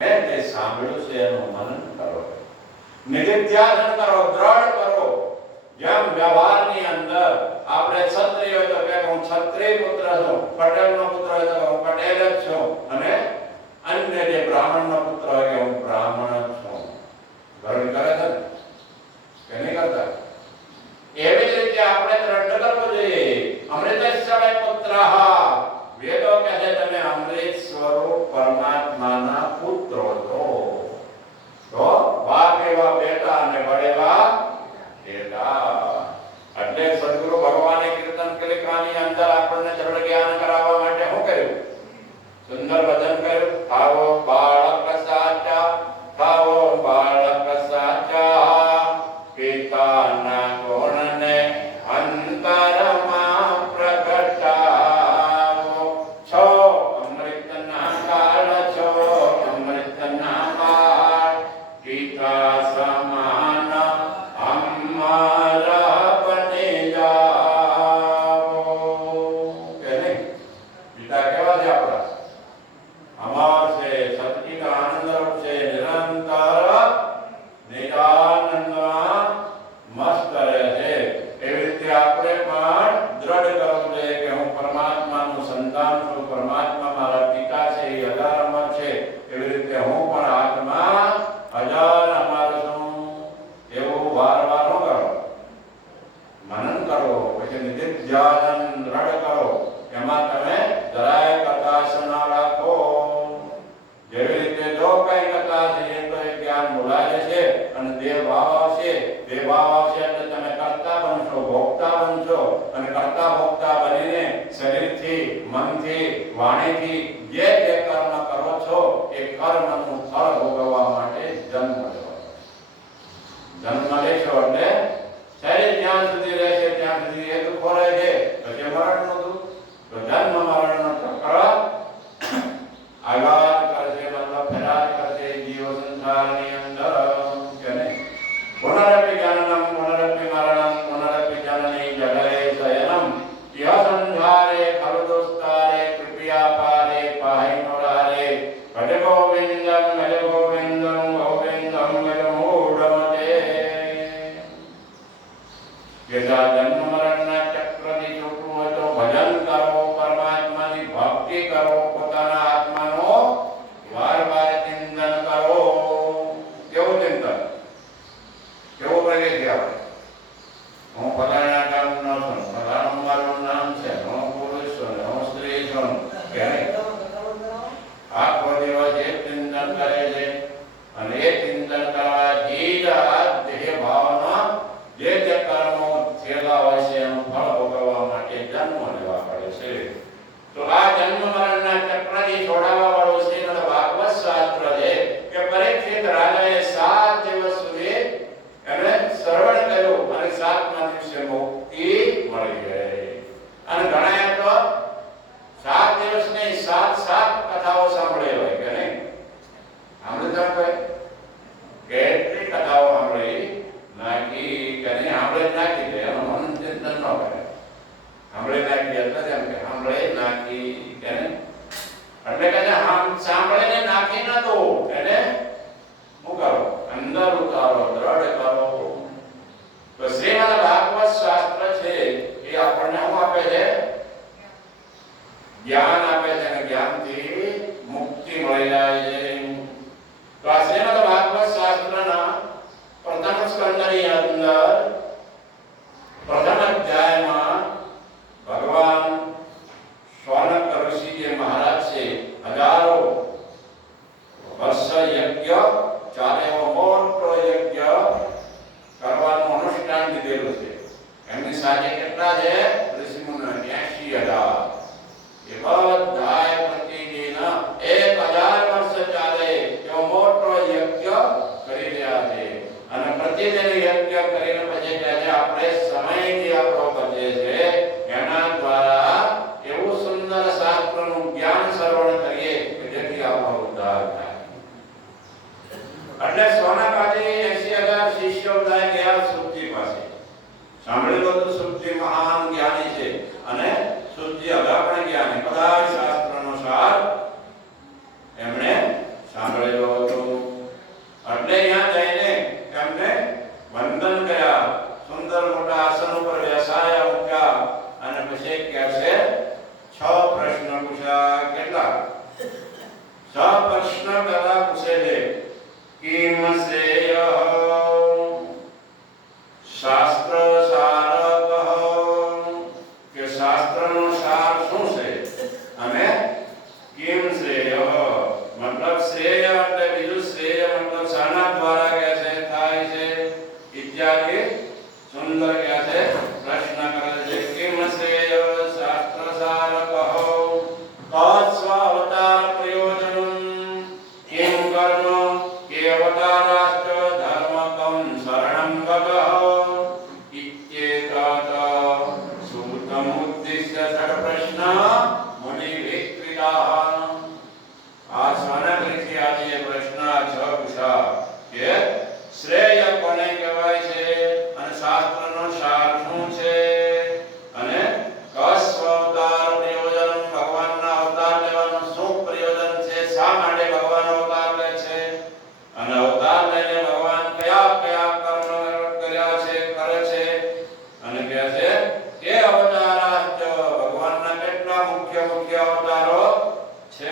તે સાંભળ્યું છે એનું મનન કરો, નિધિધ્યાસન કરો, દ્રઢ કરો. જેમ વ્યવહારની અંદર આપણે ક્ષત્રિય હોય તો કે હું ક્ષત્રિય પુત્ર છું, પટેલનો પુત્ર હોય તો હું પટેલ જ છું, અને અન્ય જે બ્રાહ્મણનો પુત્ર હોય કે હું બ્રાહ્મણ જ છું. ગર્વ કરે છે કે નહીં કરતા? એવી જ રીતે આપણે દ્રઢ કરવું જોઈએ. અમૃતસ્ય પુત્રઃ, વેદો કહે છે તમે અમૃત સ્વરૂપ પરમાત્માના પુત્રો છો. તો બાપ એવા બેટા અને બળેવા બેટા. એટલે સદગુરુ ભગવાને કીર્તન કલિકાની અંદર આપણને દ્રઢ જ્ઞાન કરાવવા માટે શું કર્યું? સુંદર વચન કર્યું, થાવો બાળક સાચા, થાવો બાળક સાચા, પિતાના ગુણને અંતરમાં પ્રગટાવો. છો અમૃતના કાળ, છો અમૃતના બાળ, પિતા સમાન અમારા બની જાઓ. કે નહીં? પિતા કેવા છે આપણા? અમાર છે, સચિદ આનંદરૂપ છે, નિરંતર નિરાનંદમાં મસ્ત રહે છે. એવી રીતે આપણે પણ દ્રઢ કરવું જોઈએ કે હું પરમાત્માનું સંતાન છું, પરમાત્મા મારા પિતા છે, એ અજાર અમર છે. એવી રીતે હું પણ આત્મા અજાર અમર છું. એવું વારવાર ન કરો, મનન કરો, પછી નિધિધ્યાસન દ્રઢ કરો. એમાં તમે જરાય કટાશ ન રાખો. જેવી રીતે જો કઈ કટાશ છે તો એ જ્ઞાન ભૂલાય છે અને દેહ ભાવ આવશે. દેહ ભાવ આવશે એટલે તમે કર્તા બનશો, ભોગતા બનશો, અને કર્તા ભોગતા બનીને શરીરથી, મનથી, વાણીથી જે જે કર્મ કરો છો એ કર્મનું ફળ ભોગવવા માટે જન્મ લો. જન્મ લેશો એટલે શરીર જ્યાં સુધી રહેશે ત્યાં સુધી એ દુઃખો રહે છે, પછી મરણનું દુઃખ. તો જન્મ મરણનો ચક્ર આઘાત કરશે, મતલબ ફેરાર કરશે જીવ સંસારની અંદર. કે નહીં? પુનરપી જનનમ પુનરપી મરણમ પુનરપી જનની જગરે શયનમ યહ સંસારે ખલુ દુસ્તારે કૃપયા પારે પાહી મુરારે ભજ ગોવિંદમ ગોવિંદમ ગજ મૂઢમતે. જેસા જન્મ મરણના ચક્રથી છૂટવું હોય તો ભજન કરો, પરમાત્માની ભક્તિ કરો, પોતાના આત્માનો વાર વાર ચિંતન કરો. કેવું ચિંતન? કેવું કરીએ છીએ આપણે? હું ફલાણા ગામનો છું, ફલાણું મારું નામ છે, હું પુરુષ છું, હું સ્ત્રી છું. કે નહીં? આખો દિવસ એ ચિંતન કરે છે, અને એ ચિંતન કરવાથી જ આ દેહ ભાવના જે જે કર્મો થયેલા હોય છે એનું ફળ ભોગવવા માટે જન્મ લેવા પડે છે. તો આ જન્મ મરણના ચક્રથી છોડાવવા વાળું શ્રીમદ ભાગવત શાસ્ત્ર છે કે પરીક્ષિત રાજાએ 7 દિવસ સુધી એને શ્રવણ કર્યું અને 7મા દિવસે મુક્તિ મળી ગઈ. અને ઘણાએ તો 7 દિવસ નહીં 7 કથાઓ સાંભળી હોય. કે નહીં? સાંભળતા હોય કેટલી કથાઓ સાંભળી નાખી કે નહીં? સાંભળે નાખી દે, એનું મનન ચિંતન ન કરે. સાંભળે નાખી એટલે એમ કે સાંભળે નાખી. કે નહીં? એટલે કે સાંભળીને નાખી ના દો, એને શું કરો? અંદર ઉતારો, દ્રઢ કરો. તો શ્રીમદ ભાગવત શાસ્ત્ર છે એ આપણને શું આપે છે? જ્ઞાન આપે છે, અને જ્ઞાનથી મુક્તિ મળી જાય છે. તો આ શ્રીમદ ભાગવત શાસ્ત્રના પ્રથમ સ્કંદની અંદર પ્રથમ અધ્યાયમાં ભગવાન શૌનક ઋષિ જે મહારાજ છે, હજારો વર્ષ યજ્ઞ ચાલે એવો મોટો યજ્ઞ કરવાનું અનુષ્ઠાન લીધેલું છે. એમની સાથે કેટલા છે? ઋષિમુનિ 80,000. એ બધાએ પ્રતિદિન 1,000 વર્ષ ચાલે એવો મોટો યજ્ઞ કરી રહ્યા છે. અને પ્રતિદિન યજ્ઞ કરીને પછી કહે છે આપણે સમય જે આપણો બચે છે એના દ્વારા એવું સુંદર શાસ્ત્રનું જ્ઞાન શ્રવણ કરીએ કે જેથી આપણો ઉદ્ધાર થાય. એટલે સોનાકાજી 80,000 શિષ્યો બધા ગયા સુરજી પાસે. સાંભળેલું હતું સુરજી મહાન જ્ઞાની છે, અને સુરજી અગાપણ જ્ઞાની, બધા શાસ્ત્રનો સાર એમણે સાંભળેલો પ્રશ્ન પેલા પૂછે છે કિમ શ્રેય શાસ્ત્ર સારક કે શાસ્ત્રનો સાર શું છે અને કિમ શ્રેય મતલબ શ્રેય એટલે બીજું શ્રેય મતલબ શાના દ્વારા કે છે થાય છે ઇત્યાદિ સુંદર કે છે પ્રશ્ન કરે છે કિમ શ્રેય શાસ્ત્ર સારક તત્સ્વ અવતાર પ્રયોજનમ કિમ કર્મ કે અવતારાશ્ચ ધર્મકં શરણં ગતઃ ઇત્યેતત સૂતમુદ્દિશ્ય ષડ પ્રશ્ન મુનિ વિક્રીતાઃ આ સ્વનગરીથી આજે એ પ્રશ્ન છ પૂછા કે શ્રેય કોને કહેવાય છે અને શાસ્ત્રનો સાર શું છે અને કસ્વ અવતાર પ્રયોજન ભગવાનના અવતાર લેવાનું શું પ્રયોજન છે શા માટે ભગવાન અવતાર લે છે અને અવતાર લઈને ભગવાન કયા કયા કર્મ કર્યા છે કરે છે અને કહે છે કે અવતારાશ્ચ ભગવાનના કેટલા મુખ્ય મુખ્ય અવતારો છે